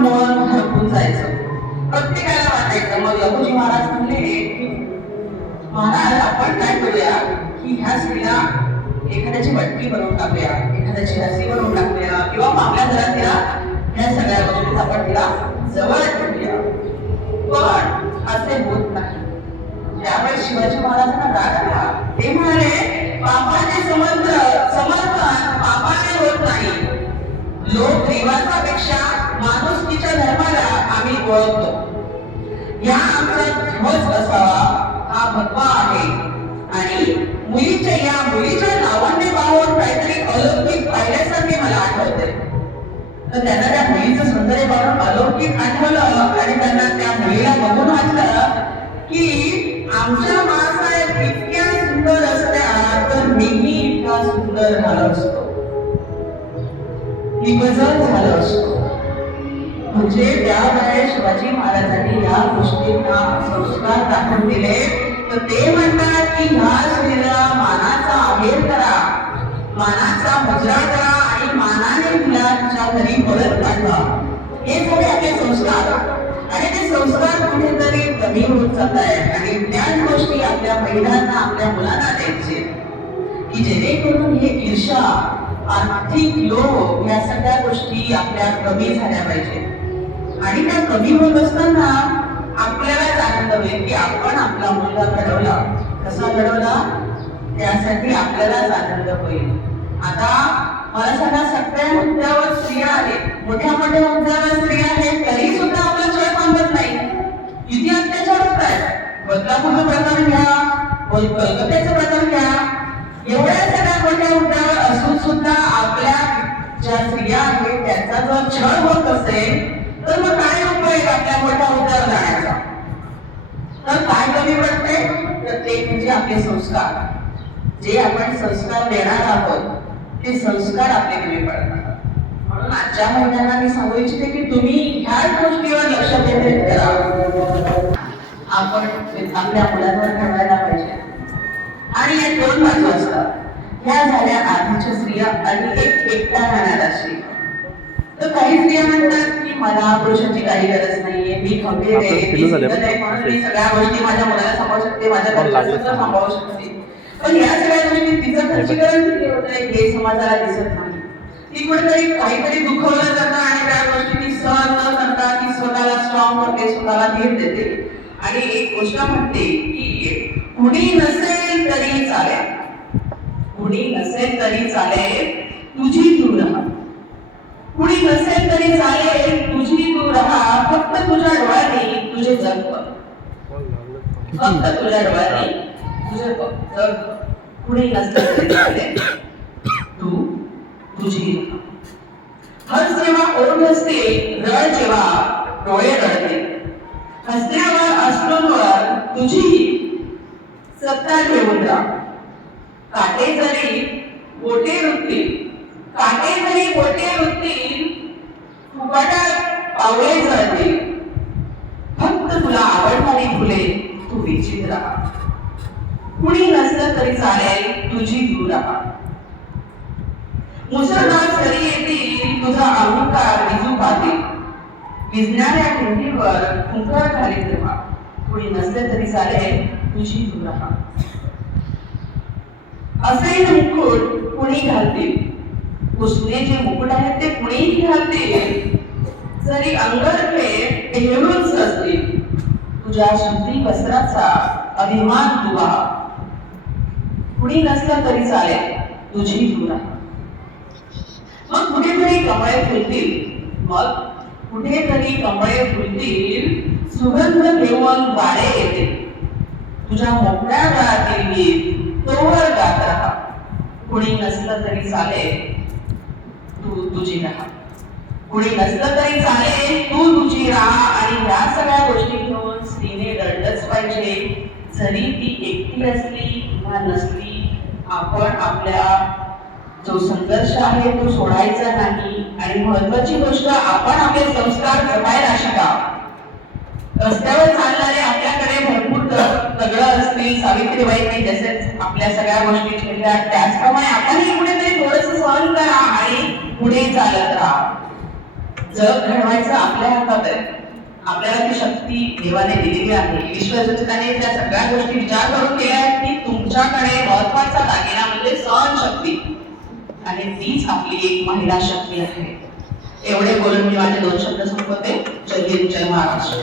मन हरपून जायचं. प्रत्येकाला वाटायचं. मग लघुजी महाराज म्हणले, महाराज आपण काय करूया की ह्या स्त्रीला एखाद्याची मटकी बनवून टाकूया, एखाद्याची रस्सी बनवून टाकूया, किंवा आपल्या घरात तिला ह्या सगळ्या गोष्टी आपण तिला जवळ ठेवूया. पण असे होत नाही. त्यावेळेस शिवाजी महाराजांना राग आला. ते म्हणाले, पापाचे समर्थन पापाने होत नाही. लोक देवापेक्षा माणुसकीच्या धर्माला आम्ही ओळखतो. या आमचा ध्वज असावा हा भगवा आहे. आणि मुलीच्या लावण्य पाहून काहीतरी अलौकिक पाहिल्यासारखे मला आठवते. तर त्यांना त्या मुलीचं सौंदर्य पाहून अलौकिक आठवलं आणि त्यांना त्या मुलीला बघून वाटलं की आमच्या मासाहेब इतक्या सुंदर असत्या तर मीही इतका सुंदर झालो असतो, निबजल झालो असतो. म्हणजे त्यावेळेस शिवाजी महाराजांनी या गोष्टींना संस्कार दाखवून दिले. तर ते म्हणतात की ह्या स्त्रीला मानाचा आहेर करा, मानाचा मुजरा करा आणि मानाने तिला तिच्या घरी परत पाठवा. हे सगळे आपले संस्कार. आणि ते संस्कार कुठेतरी कमी होत जात आहेत. आणि त्याच गोष्टी आपल्या महिलांना, आपल्या मुलांना द्यायचे की जेणेकरून हे ईर्षा, आर्थिक लोभ या सगळ्या गोष्टी आपल्या कमी झाल्या पाहिजे. आणि त्या कमी होत असताना आपल्यालाच आनंद होईल की आपण आपला मुलगा घडवला. कसा घडवला त्यासाठी आपल्यालाच आनंद होईल. आता मला सांगा, सगळ्या मुद्द्यावर स्त्रिया आहेत, मोठ्या मोठ्या मुद्द्यावर स्त्रिया आहेत, तरी सुद्धा आपला छळ थांबत नाही. किती अत्याचार होत आहेत. बदलापूरचा प्रकार घ्या, कलकत्त्याचा प्रकार घ्या. एवढ्या सगळ्या मोठ्या मुद्द्यावर असून सुद्धा आपल्या ज्या स्त्रिया आहेत त्यांचा जर छळ होत असेल तर मग काय उपयोग आपल्या मोठ्या मुद्द्यावर जाण्याचा. तर काय कमी पडते तर ते म्हणजे आपले संस्कार. जे आपण संस्कार देणार आहोत ते संस्कार आपले कमी पडतात. म्हणून आजच्या महिलांना मी सांगू इच्छिते की तुम्ही ह्याच गोष्टीवर लक्ष केंद्रित करा. आपण आपल्या मुलांवर ठेवायला पाहिजे. आणि या दोन बाजू असतात. ह्या झाल्या आधीच्या स्त्रिया आणि एक एकटा राहणारा स्त्री. तर काही स्त्रिया म्हणतात की मला पुरुषाची काही गरज नाहीये, मी खंबीर आहे, मी म्हणून मी सगळ्या गोष्टी माझ्या मुलाला सांभाळू शकते, माझ्या घरच्यांना सांभाळू शकते. पण या सगळ्या गोष्टी तिचं खर्चीकरण किती होत आहे हे समाजाला दिसत नाही. ती कुठेतरी काहीतरी दुखवलं जातं आणि त्या गोष्टी ती सहन न करता ती स्वतःला स्ट्रॉंग करते, स्वतःला धीर देते. आणि एक गोष्ट म्हणते की कुणी नसेल तरी चालेल, कुणी नसेल तरी चालेल, तुझी तू राहा. कुणी नसेल तरी चालेल, तुझी तू राहा. फक्त तुझ्या डोळ्यांनी तुझे जग बघ, फक्त तुझ्या डोळ्यांनी तुझे जग. कुणी नसेल तरी चालेल, तू तुझी राहा. हस जेव्हा ओढ असते, रड जेव्हा डोळे रडते. हसण्यावर अश्रूंवर तुझी सत्ता ठेवून राहा. काटे जरी गोटे रुततील, काटे जरी गोटे रुततील, फुकटात पावले जळतील. फक्त तुला आवडणारी फुले तू विचित राहा. कुणी नसलं तरी चालेल, तुझी तू राहा. मुसळधार सरी येतील, तुझा अहंकार विजू पाहतील. विजणाऱ्या भिंतीवर फुंकर घालीत तेव्हा. कुणी नसले तरी चालेल, तुझी तू राहा. असे मुकुट कुणी घालतील, पुसणे जे मुकुट आहेत ते कुणीही घालतील. जरी अंगरखे हेळून सजतील, तुझ्या शुद्धी वस्त्राचा अभिमान तुवा. कुणी नसलं तरी चालेल, तुझी तू राहा. मग कुठेतरी कमळे फुलतील, मग कुठेतरी कमळे फुलतील, सुगंध घेऊन वारे येतील. तुझ्या मोकळ्या गळातील गीत तोवर गात राहा. कुणी नसलं तरी चालेल, तू तुझी राहा. कुणी नसलं तरी चालेल, तू तुझी राहा. आणि ह्या सगळ्या गोष्टी घेऊन स्त्रीने लढलंच पाहिजे. जरी ती एकटी असली किंवा नसली, आपण आपल्या जो संघर्ष आहे तो सोडायचा नाही. आणि महत्वाची गोष्ट, आपण आपले संस्कार जपायला शिका. रस्त्यावर चालणारे आपल्याकडे भरपूर दगड असतील, सावित्रीबाईंनी जसेच आपल्या सगळ्या गोष्टी ठेवल्या त्याचप्रमाणे आपणही कुठेतरी थोडंसं सहन करा आणि पुढे चालत राहा. जग घडवायचं आपल्या हातात आहे. आपल्याला ती शक्ती देवाने दिलेली आहे. विश्वरचनाने त्या सगळ्या गोष्टी विचार करून केल्या आहेत की तुमच्याकडे महत्वाचा दागिना म्हणजे सहनशक्ती, आणि तीच आपली एक महिला शक्ती आहे. एवढे बोलून मी माझे 2 शब्द संपवते. जय हिंद, जय महाराष्ट्र.